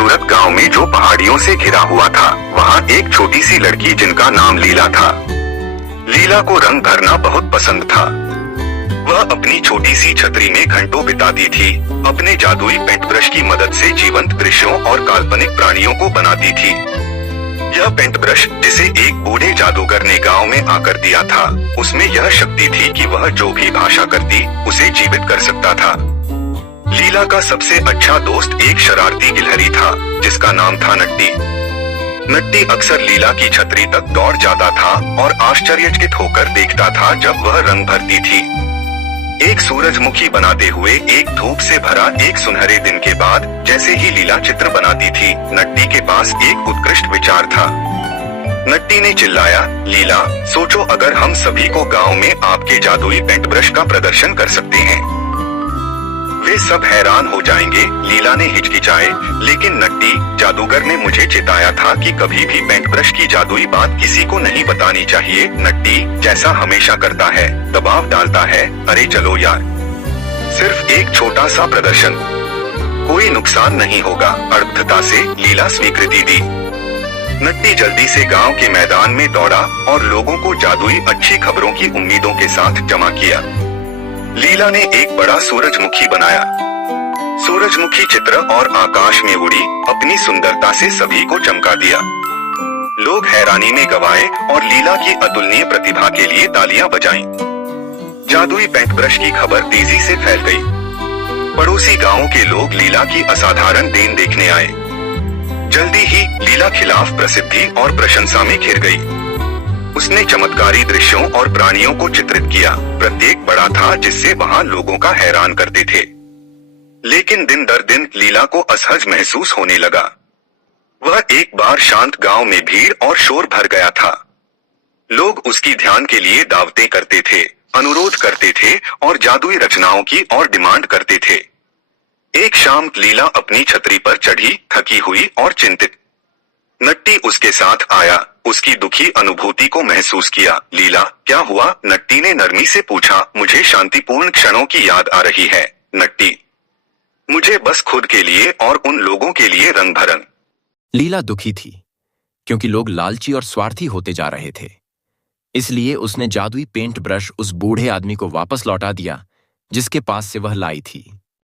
खूबसूरत गांव में जो पहाड़ियों से घिरा हुआ था, वहाँ एक छोटी सी लड़की जिनका नाम लीला था। लीला को रंग भरना बहुत पसंद था। वह अपनी छोटी सी छतरी में घंटों बिताती थी। अपने जादुई पेंट ब्रश की मदद से जीवंत दृश्यों और काल्पनिक प्राणियों को बनाती थी। यह पेंट ब्रश, जिसे एक बूढ़े जादूगर ने गांव में आकर दिया था, उसमें यह शक्ति थी कि वह जो भी भाषा करती, उसे जीवित कर सकता था। लीला का सबसे अच्छा दोस्त एक शरारती गिलहरी था, जिसका नाम था नट्टी। नट्टी अक्सर लीला की छतरी तक दौड़ जाता था और आश्चर्यचकित होकर देखता था जब वह रंग भरती थी। एक सूरजमुखी बनाते हुए एक धूप से भरा एक सुनहरे दिन के बाद, जैसे ही लीला चित्र बनाती थी, नट्टी के पास एक उत्कृष्ट विचार था। नट्टी ने चिल्लाया, लीला, सोचो अगर हम सभी को गांव में आपके जादुई पेंट ब्रश का प्रदर्शन कर सकते हैं। वे सब हैरान हो जाएंगे। लीला ने हिचकिचाए, लेकिन नट्टी, जादूगर ने मुझे चिताया था कि कभी भी पेंट ब्रश की जादुई बात किसी को नहीं बतानी चाहिए। नट्टी, जैसा हमेशा करता है, दबाव डालता है। अरे चलो यार, सिर्फ एक छोटा सा प्रदर्शन, कोई नुकसान नहीं होगा। अर्थता से लीला स्वीकृति दी। नट्टी जल्दी से गांव के मैदान में दौड़ा और लोगों को जादुई अच्छी खबरों की उम्मीदों के साथ जमा किया। लीला ने एक बड़ा सूरजमुखी बनाया। सूरजमुखी चित्र और आकाश में उड़ी, अपनी सुंदरता से सभी को चमका दिया। लोग हैरानी में गवाए और लीला की अतुलनीय प्रतिभा के लिए तालियां बजाईं। जादुई पेंट ब्रश की खबर तेजी से फैल गई। पड़ोसी गांवों के लोग लीला की असाधारण देन देखने आए। जल्दी ही लीला खिलाफ प्रसिद्धि और प्रशंसा में घिर गई। उसने चमत्कारी दृश्यों और प्राणियों को चित्रित किया। प्रत्येक बड़ा था जिससे वहां लोगों का हैरान करते थे। लेकिन दिन दर दिन लीला को असहज महसूस होने लगा। वह एक बार शांत गांव में भीड़ और शोर भर गया था। लोग उसकी ध्यान के लिए दावतें करते थे, अनुरोध करते थे और जादुई रचनाओं की और डिमांड करते थे। एक शाम लीला अपनी छतरी पर चढ़ी, थकी हुई और चिंतित। नट्टी उसके साथ आया, उसकी दुखी अनुभूति को महसूस किया। लीला, क्या हुआ? नट्टी ने नरमी से पूछा। मुझे शांतिपूर्ण क्षणों की याद आ रही है, नट्टी। मुझे बस खुद के लिए और उन लोगों के लिए रंग भरन। लीला दुखी थी, क्योंकि लोग लालची और स्वार्थी होते जा रहे थे। इसलिए उसने जादुई पेंट ब्रश उस बूढ़े आदमी को वापस लौटा दिया, जिसके पास से वह लाई थी।